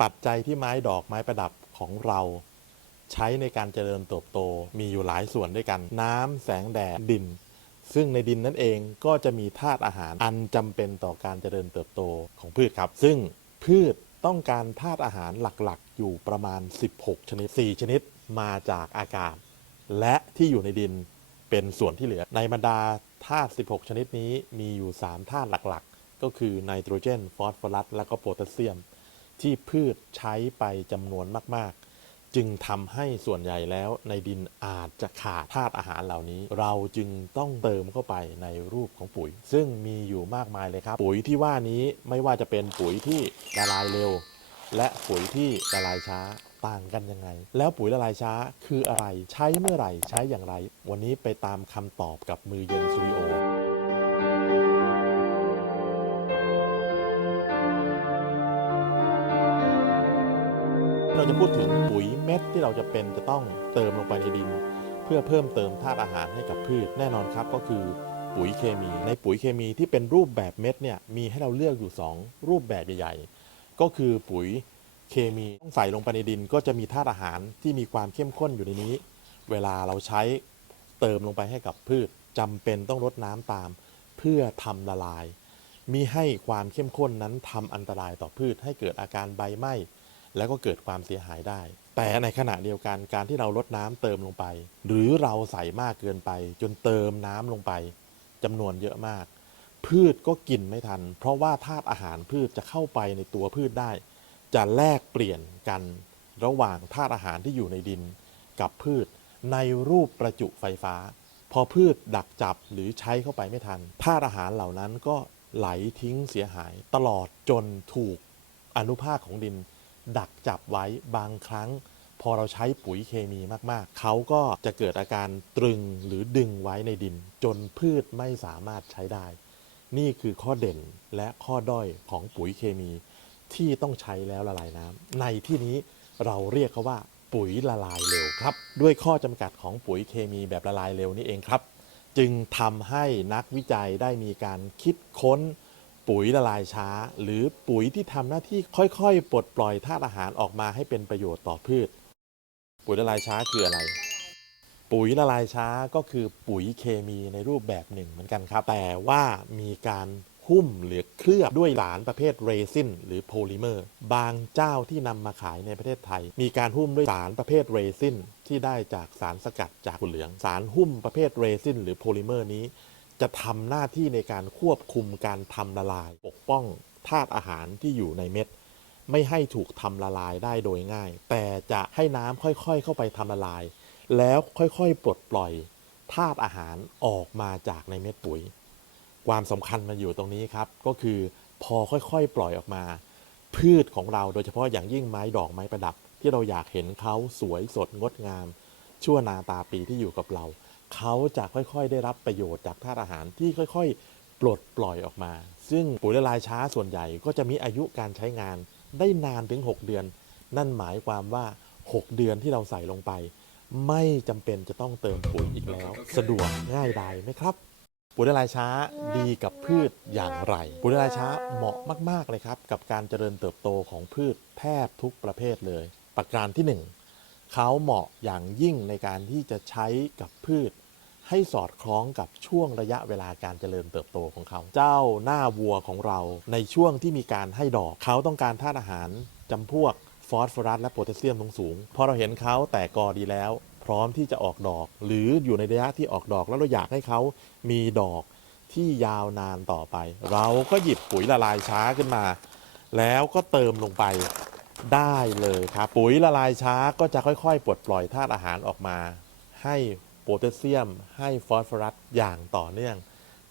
ปัจจัยที่ไม้ดอกไม้ประดับของเราใช้ในการเจริญเติบโตมีอยู่หลายส่วนด้วยกัน น้ำแสงแดดดิน ซึ่งในดินนั่นเองก็จะมีธาตุอาหารอันจำเป็นต่อการเจริญเติบโตของพืชครับ ซึ่งพืชต้องการธาตุอาหารหลักๆ อยู่ประมาณ 16 ชนิด 4 ชนิดมาจากอากาศ และที่อยู่ในดินเป็นส่วนที่เหลือ ในบรรดาธาตุ 16 ชนิดนี้มีอยู่ 3 ธาตุหลักๆ ก็คือไนโตรเจน ฟอสฟอรัส และก็โพแทสเซียม ที่พืชใช้ไปจำนวนมาก ๆ จึงทำให้ส่วนใหญ่แล้วในดินอาจจะขาดธาตุอาหารเหล่านี้ เราจึงต้องเติมเข้าไปในรูปของปุ๋ย ซึ่งมีอยู่มากมายเลยครับ ปุ๋ยที่ว่านี้ไม่ว่าจะเป็นปุ๋ยที่ละลายเร็ว และปุ๋ยที่ละลายช้าต่างกันยังไง แล้วปุ๋ยละลายช้าคืออะไร ใช้เมื่อไหร่ ใช้อย่างไร วันนี้ไปตามคำตอบกับมือเย็นสตูดิโอ เราจะพูดถึงปุ๋ยเม็ดที่เราจะเป็นจะต้องเติมลงไปในดิน เพื่อเพิ่มเติมธาตุอาหารให้กับพืชแน่นอนครับก็คือปุ๋ยเคมี ในปุ๋ยเคมีที่เป็นรูปแบบเม็ดเนี่ยมีให้เราเลือกอยู่ 2 รูปแบบใหญ่ๆ ก็คือปุ๋ยเคมีต้องใส่ลงไปในดิน ก็จะมีธาตุอาหารที่มีความเข้มข้นอยู่ในนี้ เวลาเราใช้เติมลงไปให้กับพืชจำเป็นต้องรดน้ำตาม เพื่อทำละลาย มีให้ความเข้มข้นนั้นทำอันตรายต่อพืชให้เกิดอาการใบไหม้ แล้วก็เกิดความเสียหายได้ แต่ในขณะเดียวกันการที่เราลดน้ำเติมลงไป หรือเราใส่มากเกินไป จนเติมน้ำลงไปจำนวนเยอะมาก พืชก็กินไม่ทัน เพราะว่าธาตุอาหารพืชจะเข้าไปในตัวพืชได้ จะแลกเปลี่ยนกันระหว่างธาตุอาหารที่อยู่ในดิน กับพืช ในรูปประจุไฟฟ้า พอพืชดักจับหรือใช้เข้าไปไม่ทันธาตุอาหารเหล่านั้นก็ไหลทิ้งเสียหายตลอดจนถูกอนุภาคของดิน ดักจับไว้บางครั้ง พอเราใช้ปุ๋ยเคมีมากๆ เขาก็จะเกิดอาการตรึงหรือดึงไว้ในดิน จนพืชไม่สามารถใช้ได้ นี่คือข้อเด่นและข้อด้อยของปุ๋ยเคมีที่ต้องใช้แล้วละลายน้ำในที่นี้เราเรียกเขาว่าปุ๋ยละลายเร็วครับ ด้วยข้อจำกัดของปุ๋ยเคมีแบบละลายเร็วนี่เองครับ จึงทำให้นักวิจัยได้มีการคิดค้น ปุ๋ยละลายช้า หรือปุ๋ยที่ทำหน้าที่ค่อยๆ ปลดปล่อยธาตุอาหารออกมาให้เป็นประโยชน์ต่อพืช ปุ๋ยละลายช้าคืออะไร ปุ๋ยละลายช้าก็คือปุ๋ยเคมีในรูปแบบหนึ่งเหมือนกันครับ แต่ว่ามีการหุ้มหรือเคลือบด้วยสารประเภทเรซินหรือโพลิเมอร์ บางเจ้าที่นำมาขายในประเทศไทย มีการหุ้มด้วยสารประเภทเรซินที่ได้จากสารสกัดจากฝุ่นเหลือง สารหุ้มประเภทเรซินหรือโพลิเมอร์นี้ จะทำหน้าที่ในการควบคุมการทำละลาย ปกป้องธาตุอาหารที่อยู่ในเม็ด ไม่ให้ถูกทำละลายได้โดยง่าย แต่จะให้น้ำค่อยๆ เข้าไปทำละลาย แล้วค่อยๆ ปลดปล่อยธาตุอาหารออกมาจากในเม็ดปุ๋ย ความสำคัญมันอยู่ตรงนี้ครับ ก็คือพอค่อยๆ ปล่อยออกมา พืชของเราโดยเฉพาะอย่างยิ่งไม้ดอกไม้ประดับ ที่เราอยากเห็นเขาสวยสดงดงาม ชั่วนาตาปีที่อยู่กับเรา เขาจะค่อยๆ ได้รับประโยชน์จากธาตุอาหารที่ค่อยๆ ปลดปล่อยออกมา ซึ่งปุ๋ยละลายช้าส่วนใหญ่ก็จะมีอายุการใช้งานได้นานถึง 6 เดือน นั่นหมายความว่า 6 เดือนที่เราใส่ลงไป ไม่จำเป็นจะต้องเติมปุ๋ยอีกแล้ว สะดวกง่ายดายไหมครับปุ๋ยละลายช้าดีกับพืชอย่างไร ปุ๋ยละลายช้าเหมาะมาก ๆ เลยครับ กับการเจริญเติบโตของพืชแทบทุกประเภทเลย ประการที่หนึ่ง เขาเหมาะอย่างยิ่งในการที่จะใช้กับพืช ให้สอดคล้องกับช่วงระยะเวลาการเจริญเติบโตของเขา เจ้าหน้าวัวของเราในช่วงที่มีการให้ดอก เขาต้องการธาตุอาหารจำพวกฟอสฟอรัสและโพแทสเซียมสูงๆพอเราเห็นเขาแตกกอดีแล้ว พร้อมที่จะออกดอก หรืออยู่ในระยะที่ออกดอกแล้วเราอยากให้เขามีดอกที่ยาวนานต่อไป เราก็หยิบปุ๋ยละลายช้าขึ้นมา แล้วก็เติมลงไป ได้เลยครับ ปุ๋ยละลายช้าก็จะค่อยๆ ปลดปล่อยธาตุอาหารออกมา ให้โพแทสเซียม ให้ฟอสฟอรัสอย่างต่อเนื่อง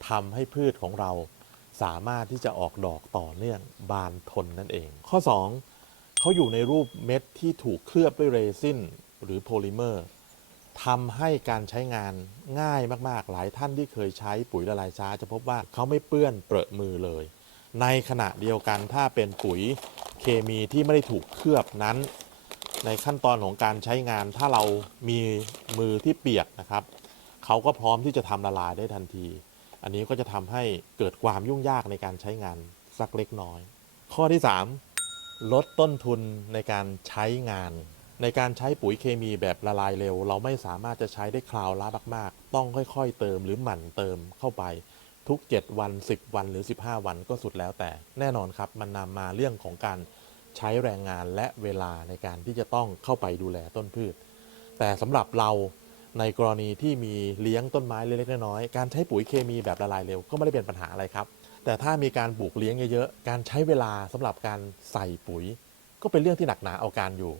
ทำให้พืชของเราสามารถที่จะออกดอกต่อเนื่องบานทนนั่นเอง ข้อ 2เขาอยู่ในรูปเม็ดที่ถูกเคลือบด้วยเรซินหรือโพลิเมอร์ทำให้การใช้งานง่ายมากๆ หลายท่านที่เคยใช้ปุ๋ยละลายช้าจะพบว่าเขาไม่เปื้อนเปรอะมือเลย ในขณะเดียวกันถ้าเป็นปุ๋ย เคมีที่ไม่ได้ถูกเคลือบนั้น ในขั้นตอนของการใช้งานถ้าเรามีมือที่เปียกนะครับเขาก็พร้อมที่จะทำละลายได้ทันที อันนี้ก็จะทำให้เกิดความยุ่งยากในการใช้งานสักเล็กน้อย ข้อที่ลดต้นทุนในการใช้งาน ในการใช้ปุ๋ยเคมีแบบละลายเร็ว เราไม่สามารถจะใช้ได้คราวละมากๆ ต้องค่อยๆ เติมหรือหมั่นเติมเข้าไป ทุก 7 วัน 10 วันหรือ 15 วันก็สุดแล้วแต่แน่นอนครับมันนำมาเรื่องของการใช้แรงงานและเวลาในการที่จะต้องเข้าไปดูแลต้นพืช แต่สำหรับเราในกรณีที่มีเลี้ยงต้นไม้เล็กๆน้อยๆการใช้ปุ๋ยเคมีแบบละลายเร็วก็ไม่ได้เป็นปัญหาอะไรครับ แต่ถ้ามีการปลูกเลี้ยงเยอะๆการใช้เวลาสำหรับการใส่ปุ๋ย ก็เป็นเรื่องที่หนักหนาเอาการอยู่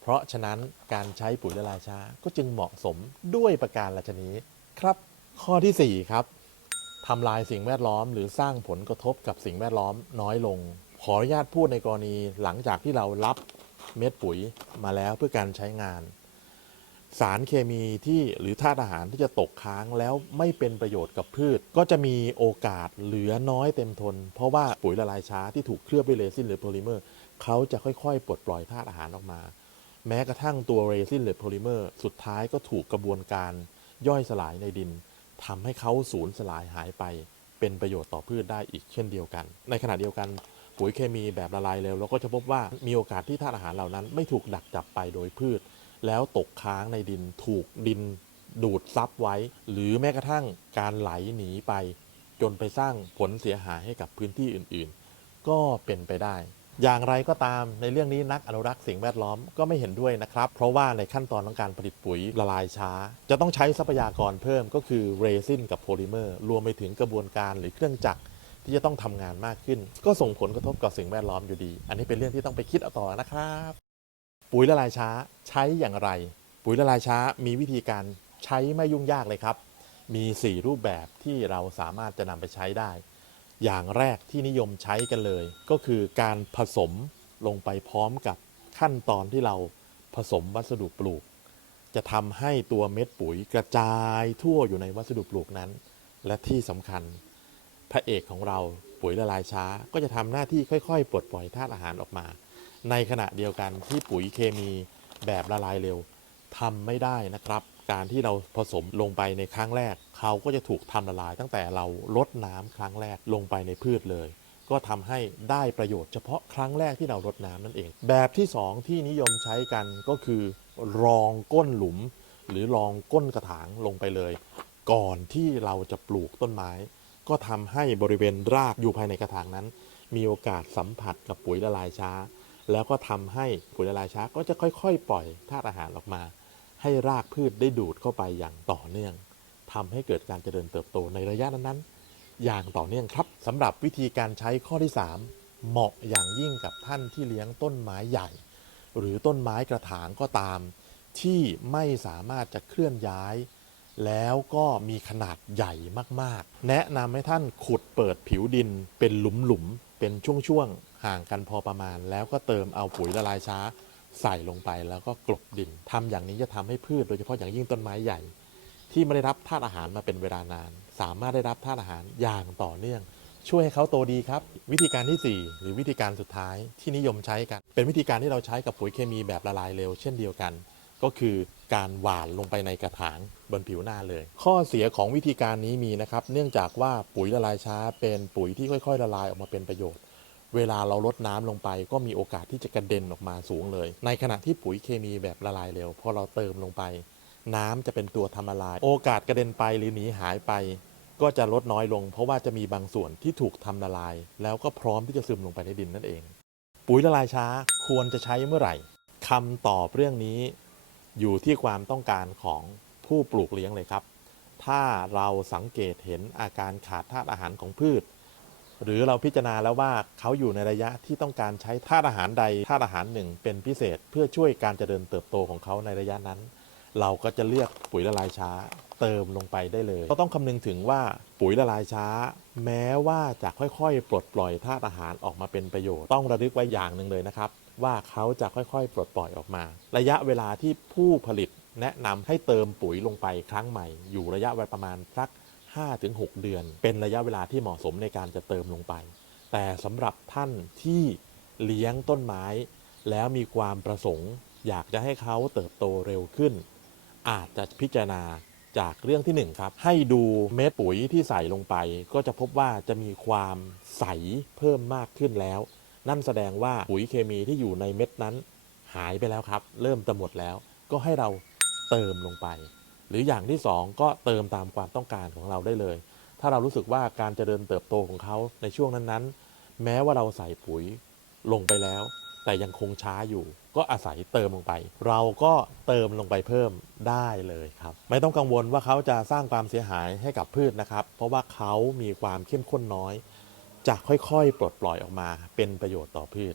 เพราะฉะนั้นการใช้ปุ๋ยละลายช้าก็จึงเหมาะสมด้วยประการละชนี้ครับ ข้อทีสี่4 ครับ ทำลายสิ่งแวดล้อม หรือสร้างผลกระทบกับสิ่งแวดล้อมน้อยลง ขออนุญาตพูดในกรณีหลังจากที่เรารับเม็ดปุ๋ยมาแล้วเพื่อการใช้งาน สารเคมีที่หรือธาตุอาหารที่จะตกค้างแล้วไม่เป็นประโยชน์กับพืช ก็จะมีโอกาสเหลือน้อยเต็มทน เพราะว่าปุ๋ยละลายช้าที่ถูกเคลือบด้วยเรซินหรือโพลิเมอร์เขาจะค่อยๆ ปลดปล่อยธาตุอาหารออกมา แม้กระทั่งตัวเรซินหรือโพลิเมอร์สุดท้ายก็ถูกกระบวนการย่อยสลายในดิน ทำให้เขาสูญสลายหายไป เป็นประโยชน์ต่อพืชได้อีกเช่นเดียวกัน ในขณะเดียวกันปุ๋ยเคมีแบบละลายเร็วเราก็จะพบว่ามีโอกาสที่ธาตุอาหารเหล่านั้น ไม่ถูกดักจับไปโดยพืช แล้วตกค้างในดินถูกดินดูดซับไว้ หรือแม้กระทั่งการไหลหนีไป จนไปสร้างผลเสียหายให้กับพื้นที่อื่น ๆ ก็เป็นไปได้ อย่างไรก็ตามในเรื่องนี้นักอนุรักษ์สิ่งแวดล้อมก็ไม่เห็นด้วยนะครับ เพราะว่าในขั้นตอนของการผลิตปุ๋ยละลายช้า จะต้องใช้ทรัพยากรเพิ่มก็คือเรซินกับโพลิเมอร์ รวมไปถึงกระบวนการหรือเครื่องจักรที่จะต้องทำงานมากขึ้น ก็ส่งผลกระทบกับสิ่งแวดล้อมอยู่ดี อันนี้เป็นเรื่องที่ต้องไปคิดเอาต่อนะครับ ปุ๋ยละลายช้าใช้อย่างไร ปุ๋ยละลายช้ามีวิธีการใช้ไม่ยุ่งยากเลยครับ มี 4 รูปแบบที่เราสามารถจะนำไปใช้ได้ อย่างแรกที่นิยมใช้กันเลย ก็คือการผสมลงไปพร้อมกับขั้นตอนที่เราผสมวัสดุปลูก จะทำให้ตัวเม็ดปุ๋ยกระจายทั่วอยู่ในวัสดุปลูกนั้น และที่สำคัญ พระเอกของเราปุ๋ยละลายช้า ก็จะทำหน้าที่ค่อยๆ ปลดปล่อยธาตุอาหารออกมา ในขณะเดียวกันที่ปุ๋ยเคมีแบบละลายเร็วทำไม่ได้นะครับ การที่เราผสมลงไปในครั้งแรก เขาก็จะถูกทำละลาย ตั้งแต่เราลดน้ำครั้งแรกลงไปในพืชเลย ก็ทำให้ได้ประโยชน์เฉพาะครั้งแรกที่เรารดน้ำนั่นเอง แบบที่สองที่นิยมใช้กันก็คือ รองก้นหลุม หรือรองก้นกระถางลงไปเลย ก่อนที่เราจะปลูกต้นไม้ ก็ทำให้บริเวณรากอยู่ภายในกระถางนั้น มีโอกาสสัมผัสกับปุ๋ยละลายช้า แล้วก็ทำให้ปุ๋ยละลายช้าก็จะค่อย ๆ ปล่อยธาตุอาหารออกมา ให้รากพืชได้ดูดเข้าไปอย่างต่อเนื่องทำให้เกิดการเจริญเติบโตในระยะนั้นๆ อย่างต่อเนื่องครับสำหรับวิธีการใช้ข้อที่ 3 เหมาะอย่างยิ่งกับท่านที่เลี้ยงต้นไม้ใหญ่ หรือต้นไม้กระถางก็ตาม ที่ไม่สามารถจะเคลื่อนย้าย แล้วก็มีขนาดใหญ่มากๆ แนะนำให้ท่านขุดเปิดผิวดินเป็นหลุมๆเป็นช่วงๆห่างกันพอประมาณ แล้วก็เติมเอาปุ๋ยละลายช้า ใส่ลงไปแล้วก็กลบดินทำอย่างนี้จะทำให้พืชโดยเฉพาะอย่างยิ่งต้นไม้ใหญ่ ที่ไม่ได้รับธาตุอาหารมาเป็นเวลานาน สามารถได้รับธาตุอาหารอย่างต่อเนื่อง ช่วยให้เขาโตดีครับ วิธีการที่ 4 หรือวิธีการสุดท้ายที่นิยมใช้กัน เป็นวิธีการที่เราใช้กับปุ๋ยเคมีแบบละลายเร็วเช่นเดียวกัน ก็คือการหว่านลงไปในกระถางบนผิวหน้าเลย ข้อเสียของวิธีการนี้มีนะครับ เนื่องจากว่าปุ๋ยละลายช้าเป็นปุ๋ยที่ค่อย ๆ ละลายออกมาเป็นประโยชน์ เวลาเราลดน้ำลงไป ก็มีโอกาสที่จะกระเด็นออกมาสูงเลย ในขณะที่ปุ๋ยเคมีแบบละลายเร็วพอเราเติมลงไป น้ำจะเป็นตัวทำละลาย โอกาสกระเด็นไปหรือหนีหายไป ก็จะลดน้อยลง เพราะว่าจะมีบางส่วนที่ถูกทำละลาย แล้วก็พร้อมที่จะซึมลงไปในดินนั่นเอง ปุ๋ยละลายช้าควรจะใช้เมื่อไหร่คำตอบเรื่องนี้ อยู่ที่ความต้องการของผู้ปลูกเลี้ยงเลยครับ ถ้าเราสังเกตเห็นอาการขาดธาตุอาหารของพืช หรือเราพิจารณาแล้วว่าเขาอยู่ในระยะที่ต้องการใช้ธาตุอาหารใดธาตุอาหารหนึ่ง เป็นพิเศษเพื่อช่วยการเจริญเติบโตของเขาในระยะนั้น เราก็จะเลือกปุ๋ยละลายช้า เติมลงไปได้เลยเราต้องคำนึงถึงว่าปุ๋ยละลายช้า แม้ว่าจะค่อยๆ ปลดปล่อยธาตุอาหารออกมาเป็นประโยชน์ ต้องระลึกไว้อย่างหนึ่งเลยนะครับ ว่าเขาจะค่อยๆ ปลดปล่อยออกมา ระยะเวลาที่ผู้ผลิตแนะนำให้เติมปุ๋ยลงไปครั้งใหม่ อยู่ระยะเวลาประมาณสัก 5-6 เดือน เป็นระยะเวลาที่เหมาะสมในการจะเติมลงไป แต่สำหรับท่านที่เลี้ยงต้นไม้ แล้วมีความประสงค์ อยากจะให้เขาเติบโตเร็วขึ้น อาจจะพิจารณาจากเรื่องที่หนึ่งครับ ให้ดูเม็ดปุ๋ยที่ใส่ลงไป ก็จะพบว่าจะมีความใสเพิ่มมากขึ้นแล้ว นั่นแสดงว่าปุ๋ยเคมีที่อยู่ในเม็ดนั้น หายไปแล้วครับ เริ่มจะหมดแล้ว ก็ให้เราเติมลงไป หรืออย่างที่สองก็เติมตามความต้องการของเราได้เลย ถ้าเรารู้สึกว่าการเจริญเติบโตของเขาในช่วงนั้นๆ แม้ว่าเราใส่ปุ๋ยลงไปแล้ว แต่ยังคงช้าอยู่ ก็อาศัยเติมลงไป เราก็เติมลงไปเพิ่มได้เลยครับ ไม่ต้องกังวลว่าเขาจะสร้างความเสียหายให้กับพืชนะครับ เพราะว่าเขามีความเข้มข้นน้อย จะค่อยๆ ปลดปล่อยออกมา เป็นประโยชน์ต่อพืช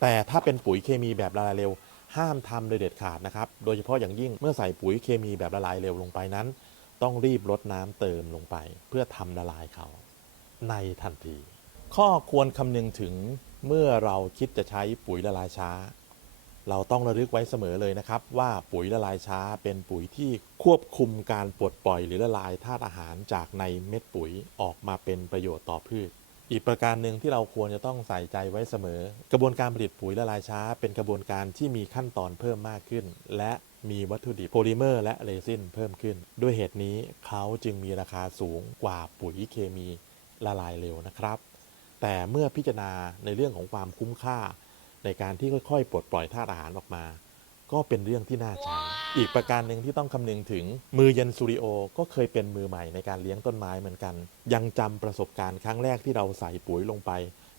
แต่ถ้าเป็นปุ๋ยเคมีแบบละลายเร็ว ห้ามทำโดยเด็ดขาดนะครับ โดยเฉพาะอย่างยิ่งเมื่อใส่ปุ๋ยเคมีแบบละลายเร็วลงไปนั้น ต้องรีบลดน้ำเติมลงไป เพื่อทำละลายเขาในทันที ข้อควรคำนึงถึงเมื่อเราคิดจะใช้ปุ๋ยละลายช้า เราต้องระลึกไว้เสมอเลยนะครับ ว่าปุ๋ยละลายช้าเป็นปุ๋ยที่ควบคุมการปลดปล่อยหรือละลายธาตุอาหารจากในเม็ดปุ๋ยออกมาเป็นประโยชน์ต่อพืช อีกประการหนึ่งที่เราควรจะต้องใส่ใจไว้เสมอ กระบวนการผลิตปุ๋ยละลายช้า เป็นกระบวนการที่มีขั้นตอนเพิ่มมากขึ้น และมีวัตถุดิบโพลิเมอร์และเรซินเพิ่มขึ้น ด้วยเหตุนี้เขาจึงมีราคาสูงกว่าปุ๋ยเคมีละลายเร็วนะครับ แต่เมื่อพิจารณาในเรื่องของความคุ้มค่า ในการที่ค่อยๆ ปลดปล่อยธาตุอาหารออกมา ก็เป็นเรื่องที่น่าใช้ อีกประการหนึ่งที่ต้องคำนึงถึงมือเย็นซูริโอ ก็เคยเป็นมือใหม่ในการเลี้ยงต้นไม้เหมือนกัน ยังจำประสบการณ์ครั้งแรกที่เราใส่ปุ๋ยลงไป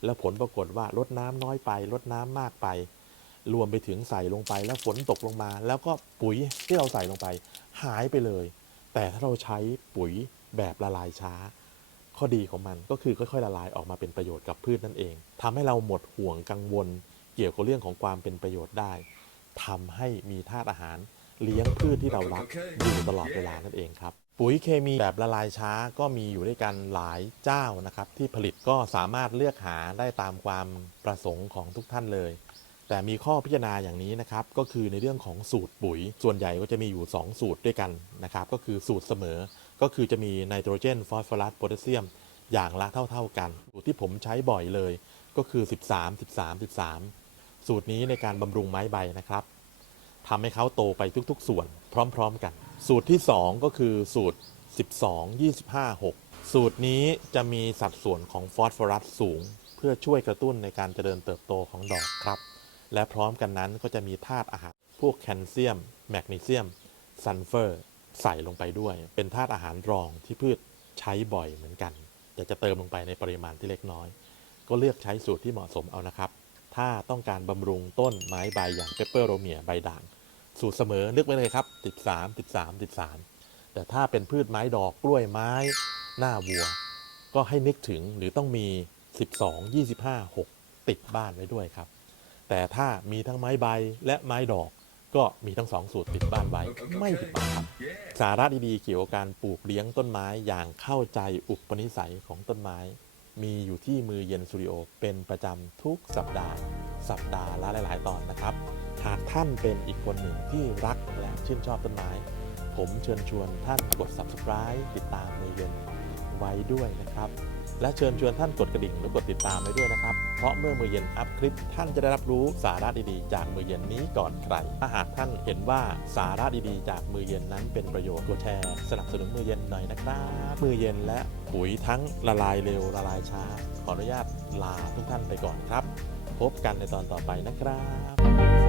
แล้วผลปรากฏว่าลดน้ำน้อยไปลดน้ำมากไป รวมไปถึงใส่ลงไป แล้วฝนตกลงมา แล้วก็ปุ๋ยที่เราใส่ลงไป หายไปเลย แต่ถ้าเราใช้ปุ๋ยแบบละลายช้า ข้อดีของมันก็คือค่อยๆละลายออกมาเป็นประโยชน์กับพืชนั่นเองทำให้เราหมดห่วงกังวล เกี่ยวกับเรื่องของความเป็นประโยชน์ได้ ทำให้มีธาตุอาหารเลี้ยงพืชที่เรารักอยู่ตลอดเวลานั่นเองครับ ปุ๋ยเคมีแบบละลายช้าก็มีอยู่ด้วยกันหลายเจ้านะครับ ที่ผลิตก็สามารถเลือกหาได้ตามความประสงค์ของทุกท่านเลย แต่มีข้อพิจารณาอย่างนี้นะครับ ก็คือในเรื่องของสูตรปุ๋ย ส่วนใหญ่ก็จะมีอยู่ 2 สูตรด้วยกันนะครับ ก็คือสูตรเสมอ ก็คือจะมีไนโตรเจนฟอสฟอรัสโพแทสเซียม อย่างละเท่า ๆกัน สูตรที่ผมใช้บ่อยเลย ก็คือ 13 13 13 สูตรนี้ในการบำรุงไม้ใบนะครับทำให้เขาโตไปทุกๆ ส่วนพร้อมๆกัน สูตรที่ 2 ก็คือสูตร 12 25 6 สูตรนี้จะมีสัดส่วนของฟอสฟอรัสสูง เพื่อช่วยกระตุ้นในการเจริญเติบโตของดอกครับ และพร้อมกันนั้นก็จะมีธาตุอาหาร พวกแคลเซียม แมกนีเซียม ซัลเฟอร์ ใส่ลงไปด้วย เป็นธาตุอาหารรองที่พืชใช้บ่อยเหมือนกันอยากจะเติมลงไปในปริมาณที่เล็กน้อย ก็เลือกใช้สูตรที่เหมาะสมเอานะครับ ถ้าต้องการบำรุงต้นไม้ใบอย่างเปปเปอร์โรเมียใบด่าง สูตรเสมอนึกไว้เลยครับ 13 13 13 แต่ถ้าเป็นพืชไม้ดอกกล้วยไม้ หน้าวัว ก็ให้นึกถึงหรือต้องมี 12 25 6 ติดบ้านไว้ด้วยครับ แต่ถ้ามีทั้งไม้ใบและไม้ดอกก็มีทั้งสองสูตรติดบ้านไว้ไม่ผิดหวังครับสาระดีๆเกี่ยวกับการปลูกเลี้ยงต้นไม้อย่างเข้าใจอุปนิสัยของต้นไม้ มีอยู่ที่มือเย็นสตูดิโอเป็นประจำทุกสัปดาห์ สัปดาห์ละหลาย ๆ ตอนนะครับ หากท่านเป็นอีกคนหนึ่งที่รักและชื่นชอบต้นไม้ ผมเชิญชวนท่านกด subscribe ติดตามมือเย็นไว้ด้วยนะครับ และเชิญชวนท่านกดกระดิ่งหรือกดติดตามไว้ด้วยนะครับ เพราะเมื่อมือเย็นอัพคลิป ท่านจะได้รับรู้สาระดีๆ จากมือเย็นนี้ก่อนใคร ถ้าหากท่านเห็นว่าสาระดีๆ จากมือเย็นนั้นเป็นประโยชน์กดแชร์สนับสนุนมือเย็นหน่อยนะครับ มือเย็นและปุ๋ยทั้งละลายเร็วละลายช้า ขออนุญาตลาทุกท่านไปก่อนครับ พบกันในตอนต่อไปนะครับ